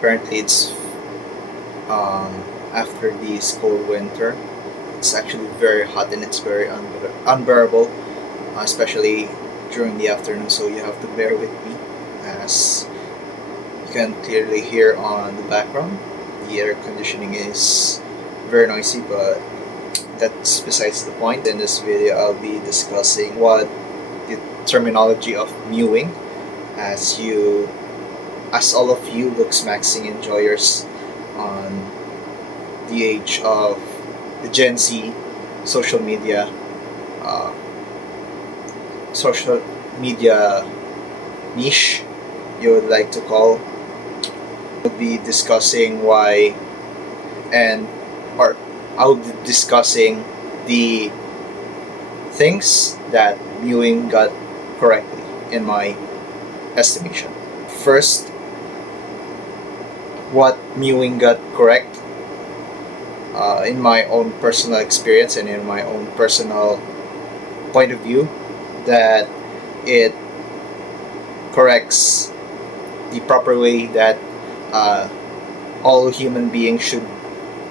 Apparently, it's after this cold winter. It's actually very hot and it's very unbearable, especially during the afternoon. So you have to bear with me, as you can clearly hear on the background. The air conditioning is very noisy, but that's besides the point. In this video, I'll be discussing what the terminology of mewing, as all of you Luxmaxing enjoyers on the age of the Gen Z social media uh, social media niche, you would like to call. We'll be discussing why, and or I'll be discussing the things that Mewing got correctly in my estimation. First, what Mewing got correct in my own personal experience and in my own personal point of view, that it corrects the proper way that uh, all human beings should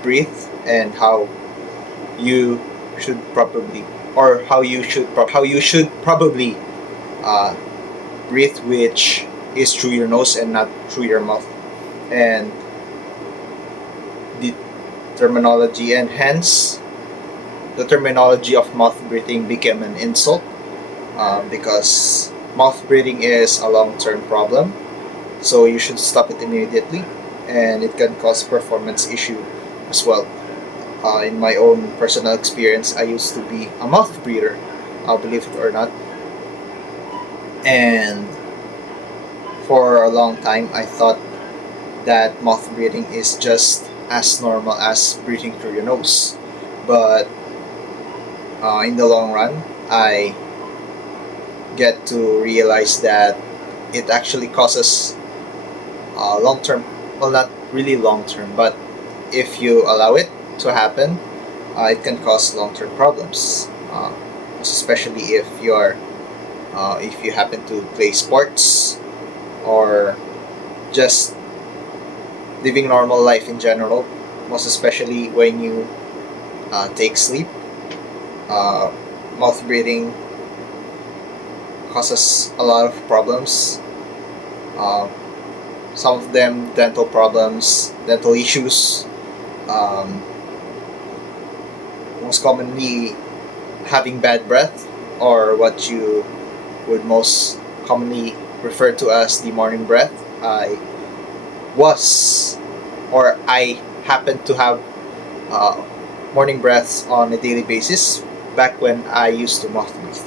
breathe, and how you should probably or how you should probably uh, breathe, which is through your nose and not through your mouth. And the terminology, and hence the terminology of mouth breathing became an insult, because mouth breathing is a long-term problem, so you should stop it immediately, and it can cause performance issue as well. In my own personal experience, I used to be a mouth breather, believe it or not, and for a long time I thought that mouth breathing is just as normal as breathing through your nose. But in the long run, I get to realize that it actually causes long term, well, not really long term, but if you allow it to happen, it can cause long term problems, especially if you happen to play sports, or just living normal life in general, most especially when you take sleep. Uh, Mouth breathing causes a lot of problems. Uh, some of them dental problems, dental issues. Um, Most commonly, having bad breath, or what you would most commonly refer to as the morning breath. Was I happen to have morning breaths on a daily basis back when I used to mouth breathe.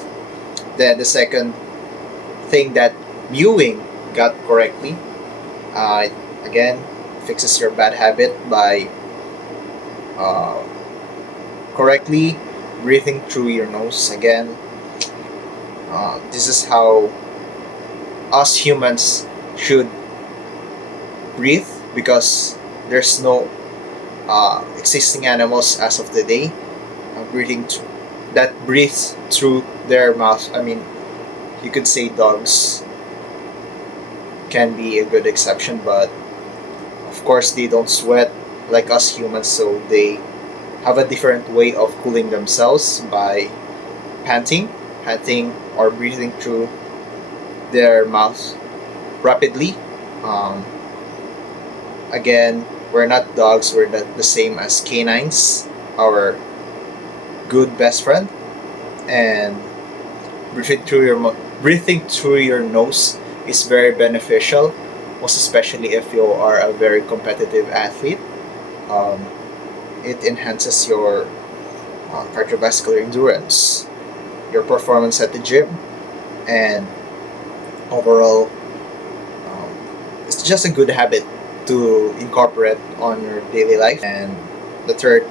Then the second thing that Mewing got correctly, again, fixes your bad habit by uh, correctly breathing through your nose. Again, this is how us humans should breathe, because there's no existing animals as of the day that breathes through their mouth. I mean, you could say dogs can be a good exception, but of course they don't sweat like us humans, so they have a different way of cooling themselves by panting or breathing through their mouths rapidly. Um, Again, we're not dogs, we're not the same as canines, our good best friend. And breathing through your nose is very beneficial, most especially if you are a very competitive athlete. Um, it enhances your cardiovascular endurance, your performance at the gym, and overall, it's just a good habit to incorporate on your daily life. And the third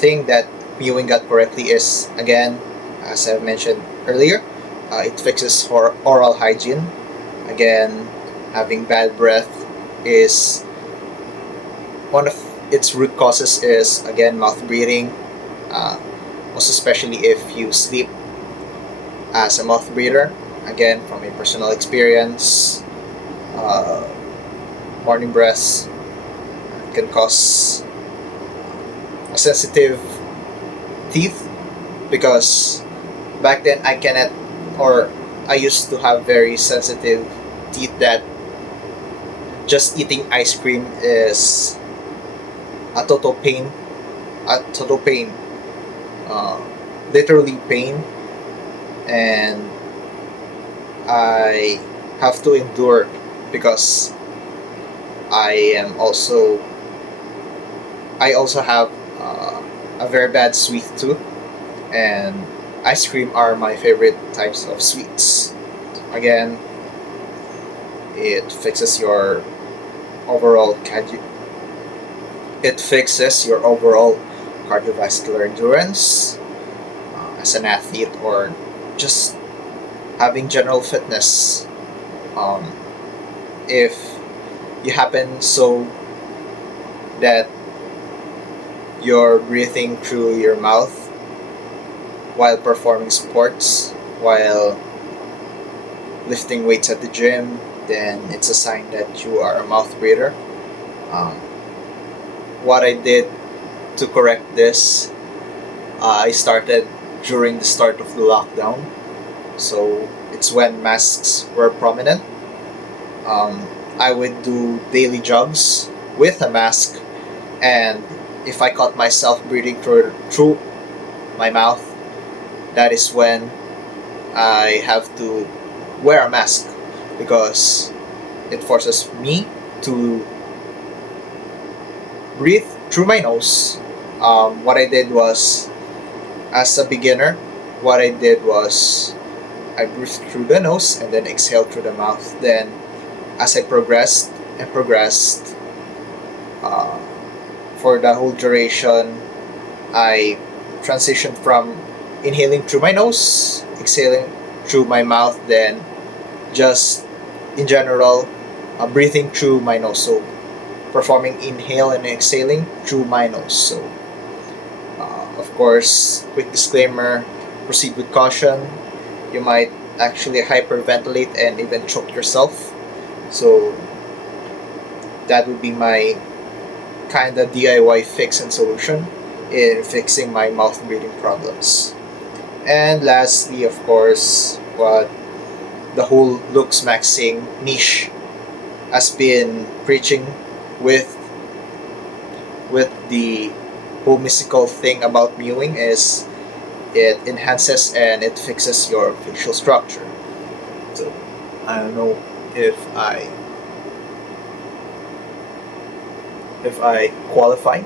thing that Mewing got correctly is, again, as I've mentioned earlier, it fixes oral hygiene. Again, having bad breath is one of its root causes is, again, mouth breathing, most especially if you sleep as a mouth breather. Again, from a personal experience, morning breaths can cause a sensitive teeth, because back then I cannot, or I used to have very sensitive teeth that just eating ice cream is a total pain, a total pain, uh, literally pain, and I have to endure because I am also I also have a very bad sweet tooth, and ice cream are my favorite types of sweets. Again, it fixes your overall it fixes your overall cardiovascular endurance as an athlete, or just having general fitness. Um, if you happen so that you're breathing through your mouth while performing sports, while lifting weights at the gym, then it's a sign that you are a mouth breather. Um, what I did to correct this, I started during the start of the lockdown. So it's when masks were prominent. I would do daily jogs with a mask, and if I caught myself breathing through my mouth, that is when I have to wear a mask, because it forces me to breathe through my nose. What I did was, as a beginner, what I did was I breathed through the nose and then exhaled through the mouth. Then, as I progressed and progressed, uh, for the whole duration, I transitioned from inhaling through my nose, exhaling through my mouth, then just in general, breathing through my nose. So, performing inhale and exhaling through my nose. So, of course, quick disclaimer, proceed with caution. You might actually hyperventilate and even choke yourself. So, that would be my kind of DIY fix and solution in fixing my mouth breathing problems. And lastly, of course, what the whole looks maxing niche has been preaching with the whole mystical thing about mewing is it enhances and it fixes your facial structure. So I don't know if I qualify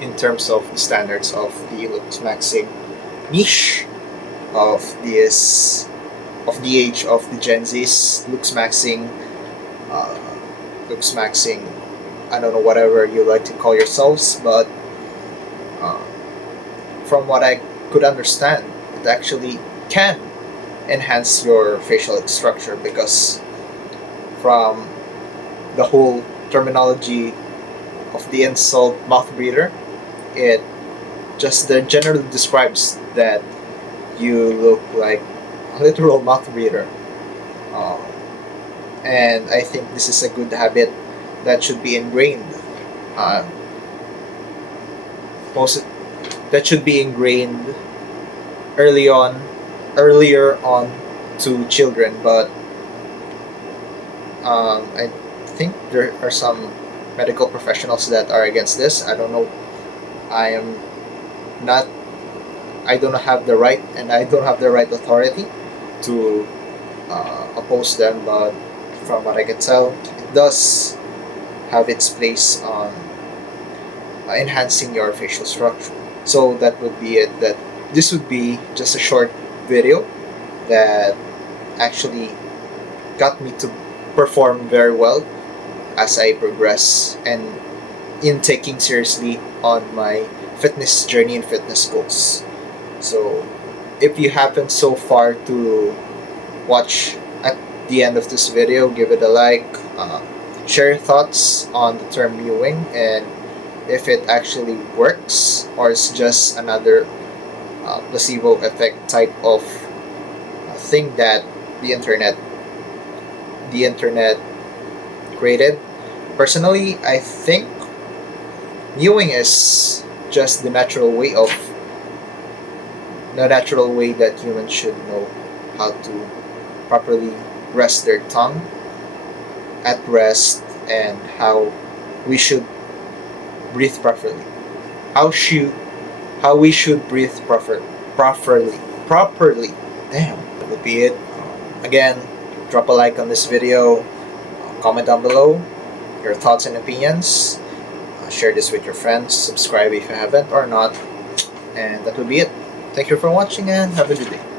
in terms of the standards of the looks maxing niche of this of the age of the Gen Zs. Uh, looks maxing, I don't know, whatever you like to call yourselves, but uh, from what I could understand, it actually can enhance your facial structure, because from the whole terminology of the insult mouth breather, it just generally describes that you look like a literal mouth breather. Uh, and I think this is a good habit that should be ingrained. Uh, most that should be ingrained early on, earlier on to children. But I think there are some medical professionals that are against this. I don't know. I am not. I don't have the right, and I don't have the right authority to oppose them. But from what I can tell, it does have its place on enhancing your facial structure. So that would be it. That this would be just a short video that actually got me to perform very well as I progress and in taking seriously on my fitness journey and fitness goals. So if you happen so far to watch at the end of this video, give it a like, share your thoughts on the term mewing, and if it actually works or it's just another placebo effect type of thing that the internet created Personally, I think mewing is just the natural way that humans should know how to properly rest their tongue at rest, and how we should breathe properly. How should how we should breathe properly. Damn, that would be it. Again, drop a like on this video, comment down below your thoughts and opinions, share this with your friends, subscribe if you haven't or not, and that would be it. Thank you for watching and have a good day.